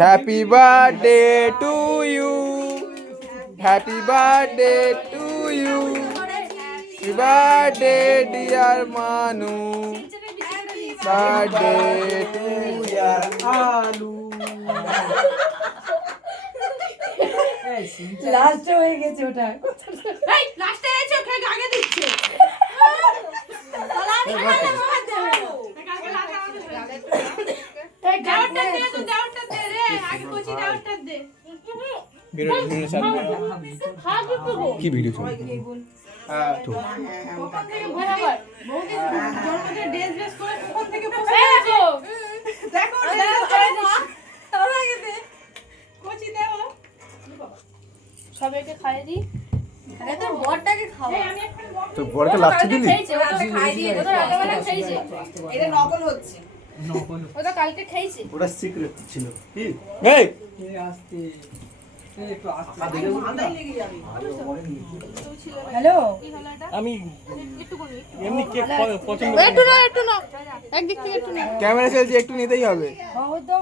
Happy birthday to you happy birthday to you happy birthday dear Manu birthday to ইয়ার আলু last হয়ে গেছে ওটা। এই লাস্টে এসে ওকে আগে দিচ্ছে। দে কচি দেও সবাইকে খাইয়ে দিই। তো বড়কে লাচ্ছি দিলি? খেয়েছে খাই দিয়ে তো এটা নকল হচ্ছে। ও কালকে খেয়েছে। ওটা সিক্রেট ছিল। কি? এই! হ্যালো? আমি এমনি কেক পছন্দ একটু না একটু না একদিক থেকে একটু না ক্যামেরা চলছে একটু নিতেই হবে। তো